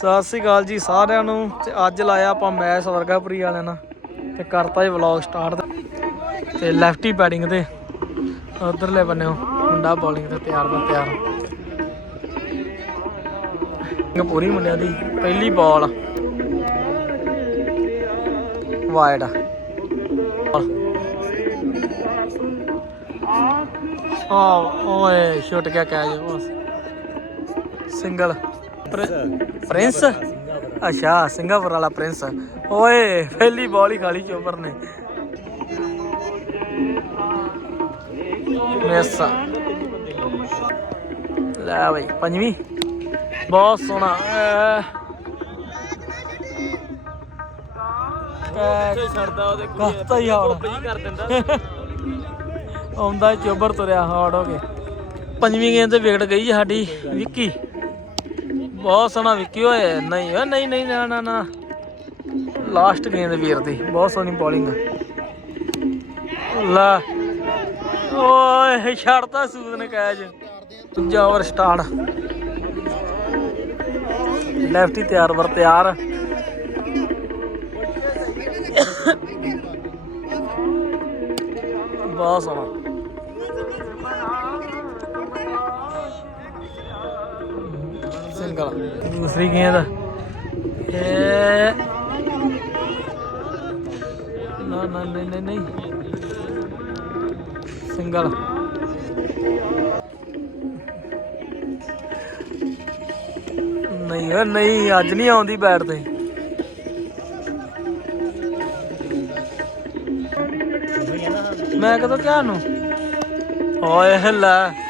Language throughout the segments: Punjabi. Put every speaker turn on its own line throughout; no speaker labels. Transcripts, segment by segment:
ਸਤਿ ਸ੍ਰੀ ਅਕਾਲ ਜੀ ਸਾਰਿਆਂ ਨੂੰ। ਤੇ ਅੱਜ ਲਾਇਆ ਆਪਾਂ ਮੈਚ ਵਰਗਾਪੁਰੀ ਵਾਲਿਆਂ ਨਾਲ। ਤੇ ਕਰਤਾ ਜੀ ਵਲੌਗ ਸਟਾਰਟ ਤੇ। ਲੈਫਟੀ ਬੈਟਿੰਗ ਤੇ। ਉਧਰਲੇ ਬੰਨਿਓ ਮੁੰਡਾ ਬੋਲਿੰਗ ਤੇ ਤਿਆਰ ਦਾ ਤਿਆਰ। ਪੂਰੀ ਮੁੰਡਿਆਂ ਦੀ। ਪਹਿਲੀ ਬਾਲ ਵਾਈਡ ਆ। ਓਏ, ਛੁੱਟ ਗਿਆ ਕੈਚ। ਬਸ। Single Prince? ਅੱਛਾ ਸਿੰਗਾਪੁਰ ਵਾਲਾ ਪ੍ਰਿੰਸ। ਓਏ ਪਹਿਲੀ ਬਾਲ ਹੀ ਖਾਲੀ ਚੋਬਰ ਨੇ। ਮਿਸ। ਲੈ ਬਈ ਪੰਜਵੀਂ। ਬਹੁਤ ਸੋਹਣਾ। ਛੱਡਦਾ ਉਹਦੇ ਹੀ ਹਾੜ। ਕਰ ਦਿੰਦਾ ਆਉਂਦਾ ਚੋਬਰ ਤੁਰਿਆ ਹਾੜ ਹੋ ਕੇ। ਪੰਜਵੀਂ ਗੇਂਦ ਤੇ ਵਿਕਟ ਗਈ ਸਾਡੀ ਵਿੱਕੀ। ਬਹੁਤ ਸੋਹਣਾ ਵਿੱਕੀ ਓਏ। ਨਹੀਂ ਓਏ, ਨਹੀਂ ਨਹੀਂ, ਨਾ ਨਾ ਨਾ। ਲਾਸਟ ਗੇਂਦ ਵੀਰ ਦੀ। ਬਹੁਤ ਸੋਹਣੀ ਬੋਲਿੰਗ ਲੈ। ਓਏ, ਛੱਡਤਾ ਸੂਦ ਨੇ ਕੈਚ ਦੂਜਾ ਓਵਰ ਸਟਾਰਟ ਹੀ ਤਿਆਰ ਵਰ ਤਿਆਰ। ਬਹੁਤ ਸੋਹਣਾ। ਸਿੰਗਲ ਦੂਸਰੀ ਗੇਂਦ ਇਹ ਨਾ ਨਾ, ਨਹੀਂ ਨਹੀਂ ਸਿੰਗਲ। ਨਹੀਂ ਓ ਨਹੀਂ, ਅੱਜ ਨਹੀਂ ਆਉਂਦੀ ਬੈਟ ਤੇ। ਮੈਂ ਕਦੋਂ ਕਿਹਾ ਨੂੰ ਓਏ, ਲੈ।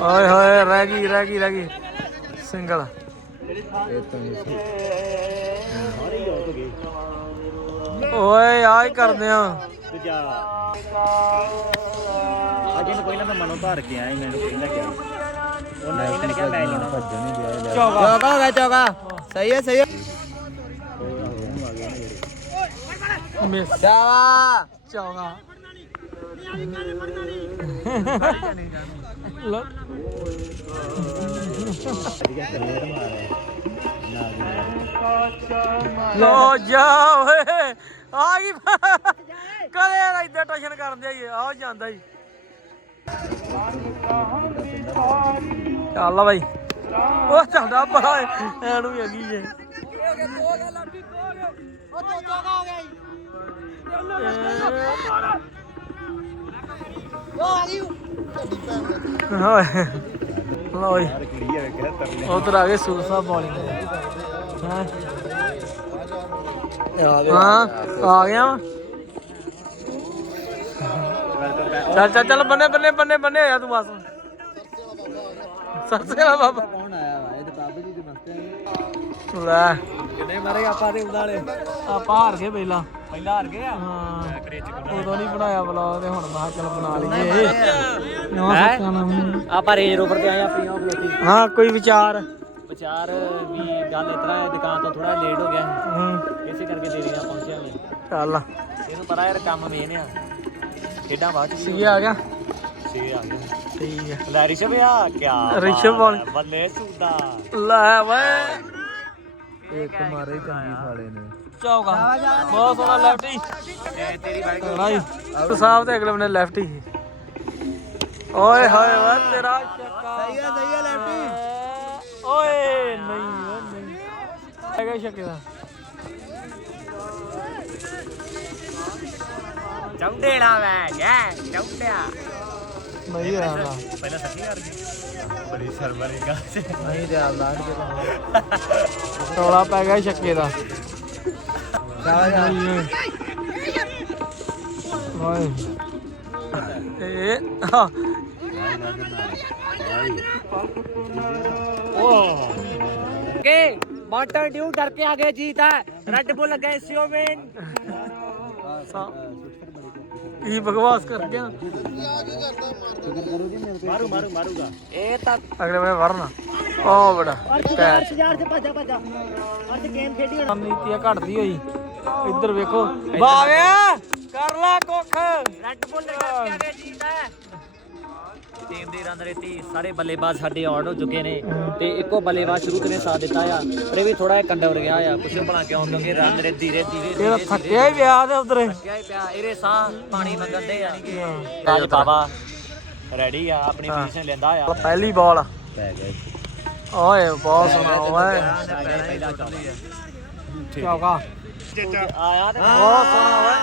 ਓਏ ਹੋਏ, ਰਹਿ ਗਈ ਰਹਿ ਗਈ ਰਹਿ ਗਈ। ਸਿੰਗਲ। ਓਏ ਆ ਹੀ ਕਰਦੇ ਆ।
ਅੱਜ ਇਹਨੂੰ ਪਹਿਲਾਂ ਤਾਂ ਮਨੋਂ ਧਾਰ ਕੇ ਆਇਆ ਮੈਨੂੰ ਪਹਿਲਾਂ ਕਿਹਾ ਉਹਨਾਂ ਇਹਨਾਂ ਨੇ ਕਿਹਾ ਮੈਂ ਲੈਣਾ ਭੱਜਣ ਹੋ ਗਿਆ ਚੌਗਾ। ਸਹੀ ਹੈ ਸਹੀ ਹੈ।
ਮਿਸ।
ਚਾਵਾ
ਚੌਗਾ। ਲੋ ਲੋ ਜਾ ਓਏ ਆ ਗਈ। ਕਦੇ ਨਾ ਇੱਦਾਂ ਟਸ਼ਨ ਕਰਨ ਦੇ ਆ ਜਾਂਦਾ ਹੀ ਚੱਲ ਬਾਈ। ਉਹ ਚੱਲਦਾ ਬੜਾ ਐਨੂੰ ਵੀ ਹੈਗੀ ਜੇ। ਓਏ ਲਓ ਜੀ।
ਕਲੀਅਰ ਕਿਹਾ ਤਰਲੇ
ਉਧਰ ਆ ਗਏ ਸੂਰ ਸਾਹਿਬ ਬੋਲਿੰਗ ਹਾਂ? ਹਾਂ ਆ ਗਿਆ ਵਾਂ। ਚੱਲ ਚੱਲ ਚੱਲ ਬੰਨੇ ਬੰਨੇ ਬੰਨੇ ਬੰਨੇ ਹੋਇਆ ਤੂੰ ਬਸ ਸਰਸੇ ਵਾਲਾ ਬਾਬਾ
ਕੌਣ ਆਇਆ ਵਾ ਇਹ ਤੇ ਬਾਬੂ। ਜੀ ਦੇ ਮਸਤੇ
ਲੈ।
ਕਿੰਨੇ ਮਾਰੇ ਆਪਾਂ ਦੇ ਉਦਾਲੇ
ਆਪਾਂ ਹਾਰ ਗਏ ਪਹਿਲਾਂ।
ਪਹਿਲਾਂ ਹਾਰ ਗਏ ਆ?
ਹਾਂ। ਉਦੋਂ ਨਹੀਂ ਬਣਾਇਆ ਵਲੌਗ ਤੇ ਹੁਣ ਮੈਂ ਕਿਹਾ ਚੱਲ ਬਣਾ ਲਈਏ। ਨਵਾਂ ਸੱਚਾ ਨਾਮ
ਆਪਾਂ ਰੇਂਜ ਰੋਵਰ ਤੇ ਆਏ ਆਪਣੀ ਉਹ ਬਲੋਤੀ
ਹਾਂ ਕੋਈ ਵਿਚਾਰ?
ਵਿਚਾਰ ਵੀ ਗੱਲ ਇਤਰਾ ਹੈ ਦੁਕਾਨ ਤੋਂ ਥੋੜਾ ਲੇਟ ਹੋ ਗਿਆ।
ਹੂੰ।
ਇਸੇ ਕਰਕੇ ਦੇਰੀਆਂ ਪਹੁੰਚਿਆ ਮੈਂ।
ਚੱਲ।
ਇਹਨੂੰ ਪਤਾ ਯਾਰ ਕੰਮ ਮੇਨ ਆ। ਖੇਡਾਂ ਬਾਅਦ ਚ
ਸੀ ਆ ਗਿਆ?
ਛੇ ਆ ਗਏ
ਠੀਕ ਹੈ
ਲੈ ਰਿਸ਼ਵ ਆ ਕਿਆ
ਰਿਸ਼ਵ
ਬਾਤ
ਬੋਲ-
ਹੈ, ਬੱਲੇ ਸੂਦਾ।
ਲੈ ਵੇ।
ਇੱਕ ਮਾਰੇ ਚੰਗੀ ਸਾਲੇ ਨੇ।
ਚੌਗਾ ਬਹੁਤ ਸੋਹਣਾ ਲੈਫਟੀ
ਤੇਰੀ ਬਾਈਕ
ਨਹੀਂ ਤੂੰ ਸਾਹਿਬ ਤੇ ਅਗਲੇ ਬੰਨੇ ਲੈਫਟੀ ਓਏ ਹੋਏ ਵਾ ਤੇਰਾ ਛੱਕਾ
ਸਹੀ ਆ ਸਹੀ ਆ ਲੈਫਟੀ
ਓਏ ਨਹੀਂ ਓਏ ਨਹੀਂ। ਹੈਗਾ ਛੱਕੇ ਦਾ।
ਚੌਂਡੇੜਾ ਮੈਂ ਗਿਆ ਚੌਂਡਿਆ
ਨਹੀਂ ਆਣਾ
ਪਹਿਲਾਂ ਸੱਚੀ ਕਰ ਗਈ ਬੜੀ ਸ਼ਰਮ ਵਾਲੀ ਗੱਲ
ਨਹੀਂ ਤੇ ਆ ਲਾਣ ਕੇ ਟੋਲਾ ਪੈ ਗਿਆ ਛੱਕੇ ਦਾ। ਓਏ ਇਹ ਹਾਂ
के माउंटेन ड्यू डर के आगे जीत है Red Bull against you win
ਕੀ ਬਕਵਾਸ ਕਰ ਗਿਆ
मारू मारू मारूंगा ए तक
ਅਗਲੇ ਵੇ ਵਰਨਾ ਉਹ ਬੜਾ
अर्श यार से भजा भजा अर्श गेम खेडी
ਨੀਤੀ ਘਟਦੀ ਹੋਈ ਇੱਧਰ ਵੇਖੋ। ਬਾਵਿਆ ਕਰ ਲਾ ਕੁੱਖ।
ਰੈਡ ਬੁੱਲ ਡਰ ਕੇ ਆਗੇ ਜੀਤ ਹੈ ਟੀਮ ਦੀ ਰਨ ਰੇਤੀ ਸਾਰੇ ਬੱਲੇਬਾਜ਼ ਸਾਡੇ ਆਊਟ ਹੋ ਚੁੱਕੇ ਨੇ ਤੇ ਇੱਕੋ ਬੱਲੇਬਾਜ਼ ਸ਼ੁਰੂ ਤੋਂ ਨੇ ਸਾਥ ਦਿੱਤਾ ਆ। ਪਰ ਇਹ ਵੀ ਥੋੜਾ ਜਿਹਾ ਕੰਡਾ ਹੋ ਗਿਆ ਆ। ਕੁਛ ਭਲਾ ਕਿਉਂ? ਕਿਉਂਕਿ ਰਨ ਰੇ ਧੀਰੇ ਧੀਰੇ
ਇਹਦਾ ਥੱਕਿਆ ਹੀ ਵਿਆਹ ਦੇ ਉਧਰ।
ਕਿਆ ਹੀ ਪਿਆ। ਇਹਦੇ ਸਾਹ ਪਾਣੀ ਮੰਗਣ ਦੇ ਯਾਨੀ ਕਿ ਤਾਜ ਬਾਬਾ ਰੈਡੀ ਆ ਆਪਣੀ ਪੋਜੀਸ਼ਨ ਲੈਂਦਾ ਆ।
ਪਹਿਲੀ ਬਾਲ
ਪੈ ਗਏ
ਓਏ ਬਹੁਤ ਸੋਹਣਾ ਓਏ। ਚੌਕਾ
ਆਇਆ ਤੇ
ਬਹੁਤ ਸੋਹਣਾ ਓਏ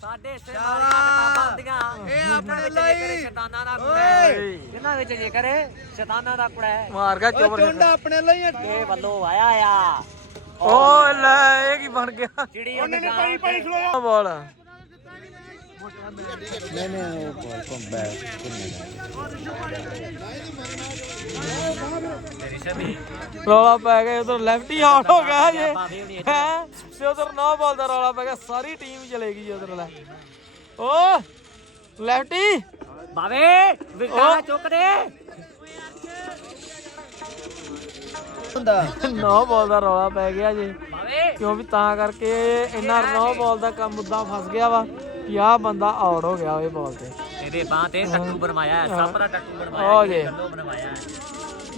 ਸਾਡੇ ਸੇ ਮਾਰੀਆਂ ਕਿਤਾਬਾਂ ਹੁੰਦੀਆਂ। ਇਹ ਆਪਣੇ ਲਈ। ਸ਼ੈਤਾਨਾਂ ਦਾ ਕੁੜਾ ਹੈ? ਇਹਨਾਂ ਵਿੱਚ ਜੇ ਕਰੇ ਸ਼ੈਤਾਨਾਂ ਦਾ ਕੁੜਾ ਹੈ?
ਮਾਰ ਗਿਆ ਚੋਬਰ
ਆਪਣੇ ਲਈ
ਇਹ ਵੱਲੋਂ ਆਇਆ ਆ।
ਓਏ ਲੈ ਇਹ ਕੀ ਬਣ ਗਿਆ?
ਚਿੜੀ ਉਹਨੇ ਪਾਈ ਪਾਈ ਖਲੋ
ਬਾਲ
ਨਹੀਂ ਨਹੀਂ ਉਹ ਬਾਲ ਤੇਰੀ ਸ਼ਮੀ
ਰੌਲਾ ਪੈ ਗਿਆ ਉਧਰ ਲੈਫਟੀ ਆਊਟ ਹੋ ਗਿਆ ਜੇ ਹੈ? ਤੇ ਉਧਰ ਨਾ ਬਾਲ ਦਾ ਰੌਲਾ ਪੈ ਗਿਆ ਸਾਰੀ ਟੀਮ ਚਲੇ ਗਈ ਉਧਰ ਲੈ। ਓ ਲੈਫਟੀ
ਬਾਵੇ ਵਿਕਟਾਂ ਚੁੱਕ ਦੇ।
ਨੋ ਬਾਲ ਦਾ ਰੌਲਾ ਪੈ ਗਿਆ ਜੇ। ਕਿਉਂ ਵੀ ਤਾਂ ਕਰਕੇ ਇਹਨਾਂ ਨੋ ਬਾਲ ਦਾ ਕੰਮ ਮੁੱਦਾ ਫਸ ਗਿਆ ਵਾ। ਕਿ ਆਹ ਬੰਦਾ ਆਊਟ ਹੋ ਗਿਆ ਉਹ ਬਾਲ ਤੇ।
ਇਹਦੇ ਬਾਹ ਤੇ ਟੱਟੂ ਬਣਵਾਇਆ ਹੈ ਸੱਪ ਦਾ ਟੱਟੂ ਬਣਵਾਇਆ
ਆ
ਹੈ
ਜੇ।
ਗੱਲੋਂ ਬਣਵਾਇਆ ਹੈ।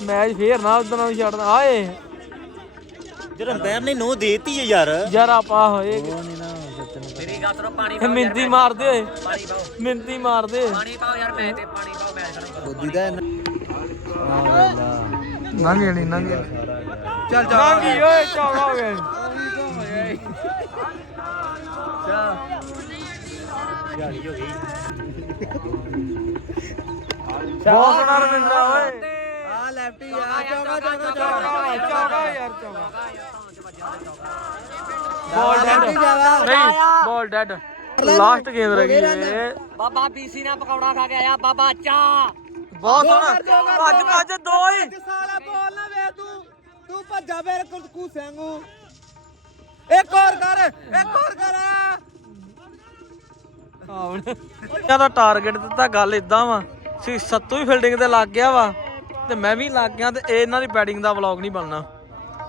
ਮੈਚ ਫੇਰ ਨਾ ਉਧਰ ਨੂੰ ਛੱਡਦਾ। ਆਏ।
ਜਿਹੜਾ ਅੰਪਾਇਰ ਨੇ ਨੋ ਦੇਤੀ ਹੈ ਯਾਰ।
ਯਾਰ ਆਪਾਂ ਹੋਏ।
ਮੇਰੀ ਗੱਲ ਸੁਣੋ ਪਾਣੀ ਪਾਓ
ਮਿੰਤੀ ਮਾਰਦੇ ਓਏ।
ਪਾਣੀ ਪਾਓ।
ਮਿੰਤੀ ਮਾਰਦੇ।
ਪਾਣੀ ਪਾਓ ਯਾਰ ਮੈਂ ਤੇ ਪਾਣੀ ਪਾਓ ਮੈਂ
ਬੋਦੀ ਦਾ
ਨੰਗ ਜਣੀ ਨੰਗ
ਚੱਲ
ਨੰਗੀ ਓਏ ਚੌਗਾ ਹੋ ਗਿਆ ਬਹੁਤ ਸੋਹਣਾ ਰਵਿੰਦਰਾ ਓਏ।
ਆ ਲੈਫਟੀ ਆ। ਚੌਗਾ ਚੌਗਾ
ਚੌਗਾ ਚੌਗਾ ਯਾਰ ਚੌਗਾ। ਬਾਲ ਡੈਡ। ਨਹੀਂ ਬਾਲ ਡੈਡ। ਲਾਸਟ ਗੇਮ ਰਹਿ ਗਈ ਏ
ਬਾਬਾ ਬੀਸੀ ਨਾਲ ਪਕੌੜਾ ਖਾ ਕੇ ਆਇਆ ਬਾਬਾ ਚਾ।
ਬਹੁਤ ਸੋਹਣਾ। ਭੱਜ ਭੱਜ ਦੋ ਹੀ।
ਸਾਲਾ ਬੋਲ ਨਾ ਵੇ ਤੂੰ ਤੂੰ ਭੱਜਾ ਫੇਰ ਕੁ ਸੈਂਗੂ ਇੱਕ ਹੋਰ ਕਰ ਇੱਕ ਹੋਰ
ਇਹਨਾਂ ਦਾ ਟਾਰਗੇਟ ਦਿੱਤਾ ਗੱਲ ਇਦਾਂ ਵਾ, ਸੀ ਸੱਤੂ ਹੀ ਫੀਲਡਿੰਗ ਤੇ ਲੱਗ ਗਿਆ ਵਾ, ਤੇ ਮੈਂ ਵੀ ਲੱਗ ਗਿਆ ਤੇ ਇਹ ਇਹਨਾਂ ਦੀ ਬੈਟਿੰਗ ਦਾ ਵਲੌਗ ਨਹੀਂ ਬਣਨਾ।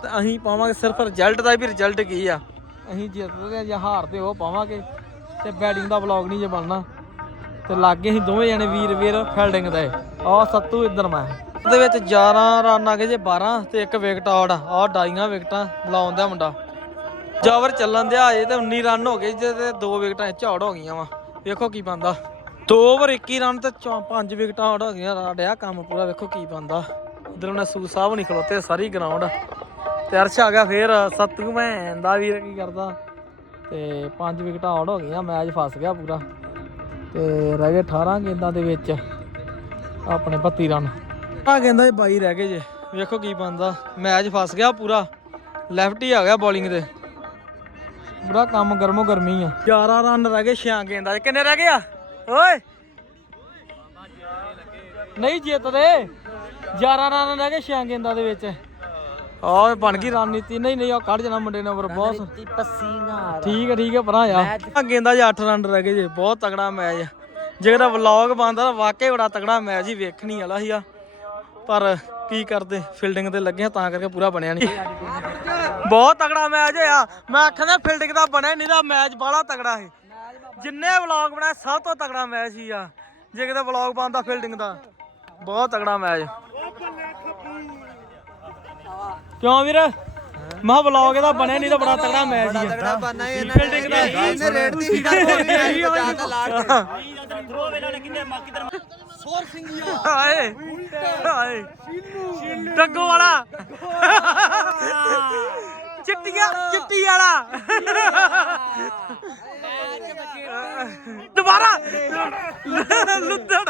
ਤੇ ਅਸੀਂ ਪਾਵਾਂਗੇ ਸਿਰਫ ਰਿਜ਼ਲਟ ਦਾ ਵੀ ਰਿਜ਼ਲਟ ਕੀ ਆ। ਅਸੀਂ ਜਿੱਤਦੇ ਆ ਜਾਂ ਹਾਰਦੇ ਉਹ ਪਾਵਾਂਗੇ, ਤੇ ਬੈਟਿੰਗ ਦਾ ਵਲੌਗ ਨਹੀਂ ਜੇ ਬਣਨਾ। ਤੇ ਲੱਗੇ ਅਸੀਂ ਦੋਵੇਂ ਜਣੇ ਵੀਰ ਵੀਰ ਫੀਲਡਿੰਗ ਦੇ ਆ ਸੱਤੂ ਇੱਧਰ ਮੈਂ। ਉਹਦੇ ਵਿੱਚ 11 ਰਨ ਆ ਗਏ ਜੇ 12 ਤੇ ਇੱਕ ਵਿਕਟ ਆਊਟ ਆਹ ਡਾਈਆਂ ਵਿਕਟਾਂ ਲਾਉਂਦਾ ਮੁੰਡਾ। ਜਾਵਰ ਚੱਲਣ ਦਿਆ ਅਜੇ ਤੇ 19 ਰਨ ਹੋ ਗਏ ਜੇ ਤੇ ਦੋ ਵਿਕਟਾਂ ਝਾੜ ਹੋ ਗਈਆਂ ਵਾ। ਵੇਖੋ ਕੀ ਬੰਦਾ 2 ਓਵਰ 21 ਰਨ ਤੇ 5 ਵਿਕਟਾਂ ਆਊਟ ਹੋ ਗਈਆਂ ਰਾਡਿਆ ਕੰਮ ਪੂਰਾ, ਵੇਖੋ ਕੀ ਬੰਦਾ ਇਧਰੋਂ ਨੇ ਸੂ ਸਾਹਿਬ ਨਹੀਂ ਖਲੋਤੇ, ਸਾਰੀ ਗਰਾਊਂਡ ਤੇ ਅਰਸ਼ ਆ ਗਿਆ ਫੇਰ, ਸੱਤੂ ਮੈਂ ਦਾ ਵੀਰ ਕੀ ਕਰਦਾ। ਤੇ 5 ਵਿਕਟਾਂ ਆਊਟ ਹੋ ਗਈਆਂ, ਮੈਚ ਫਸ ਗਿਆ ਪੂਰਾ। ਤੇ ਰਹਿ ਗਏ 18 ਗੇਂਦਾਂ ਦੇ ਵਿੱਚ, ਆਪਣੇ 32 ਰਨ। ਆ ਗੇਂਦਾਂ 'ਚ 22 ਰਹਿ ਗਏ ਜੇ, ਵੇਖੋ ਕੀ ਬੰਦਾ ਮੈਚ ਫਸ ਗਿਆ ਪੂਰਾ ਲੈਫਟ ਹੀ ਆ ਗਿਆ ਬੋਲਿੰਗ ਤੇ ਬੜਾ ਕੰਮ ਗਰਮੋ ਗਰਮੀ ਆ। 11 ਰਨ ਰਹਿ ਗਏ 6 ਗੇਂਦਾਂ 'ਚ ਕਿੰਨੇ ਰਹਿ ਗਏ ਆ? ਓਏ! ਨਹੀਂ ਜਿੱਤਦੇ। 11 ਰਨ ਰਹਿ ਗਏ 6 ਗੇਂਦਾਂ ਦੇ ਵਿੱਚ। ਆਹ ਬਣ ਗਈ ਰਣਨੀਤੀ। ਨਹੀਂ ਨਹੀਂ ਉਹ ਕੱਢ ਜਾਣਾ ਮੁੰਡੇ ਨੇ ਓਵਰ ਬਹੁਤ।
ਪਸੀਨਾ
ਠੀਕ ਹੈ ਠੀਕ ਹੈ ਭਰਾ ਆ ਆ ਗੇਂਦਾਂ 'ਚ 8 ਰਨ ਰਹਿ ਗਏ ਜੇ। ਬਹੁਤ ਤਗੜਾ ਮੈਚ ਜੇ ਇਹਦਾ ਵਲੌਗ ਬਣਦਾ ਤਾਂ ਵਾਕਈ ਬੜਾ ਤਗੜਾ ਮੈਚ ਹੀ ਵੇਖਣੀ ਵਾਲਾ ਸੀਗਾ। ਪਰ ਕੀ ਕਰਦੇ? ਫੀਲਡਿੰਗ ਤੇ ਲੱਗੇ ਆ ਤਾਂ ਕਰਕੇ ਪੂਰਾ ਬਣਿਆ ਨਹੀਂ ਬਹੁਤ ਤਗੜਾ ਮੈਚ ਆ ਮੈਂ ਆਖਦਾ ਫੀਲਡਿੰਗ ਦਾ ਬਣਿਆ ਨਹੀਂ ਤਾਂ ਮੈਚ ਬਾਹਲਾ ਤਗੜਾ ਸੀ। ਜਿੰਨੇ ਵਲੌਗ ਬਣਾਏ ਸਭ ਤੋਂ ਤਗੜਾ ਮੈਚ ਸੀ ਆ। ਜੇ ਕਿਤੇ ਵਲੌਗ ਬਣਦਾ ਫੀਲਡਿੰਗ ਦਾ। ਬਹੁਤ ਤਗੜਾ ਮੈਚ। ਕਿਉਂ ਵੀਰ? ਮਾ ਵਲੌਗ ਇਹਦਾ ਬਣਿਆ ਨਹੀਂ ਤਾਂ ਬੜਾ ਤਗੜਾ ਮੈਚ ਸੀ।
ਤਗੜਾ ਬੰਨਾ ਇਹਨਾਂ
ਫੀਲਡਿੰਗ ਦਾ।
ਇਹਨੇ ਰੇਡ ਦੀ ਸੀਟਾਂ ਖੋਲੀਆਂ ਬਚਾਤਾ ਲਾਸਟ
ਥਰੋ ਵੇਲਾ ਨੇ ਕਿੰਨੇ ਮੱਕੀ ਦਰ
ਸੋਰ ਸਿੰਘੀਆ
ਹਾਏ ਹਾਏ। ਡੱਗੋ ਵਾਲਾ। ਚਿੱਟੀਆਂ ਚਿੱਟੀ ਵਾਲਾ। ਦੁਬਾਰਾ। ਲੁੱਦੜ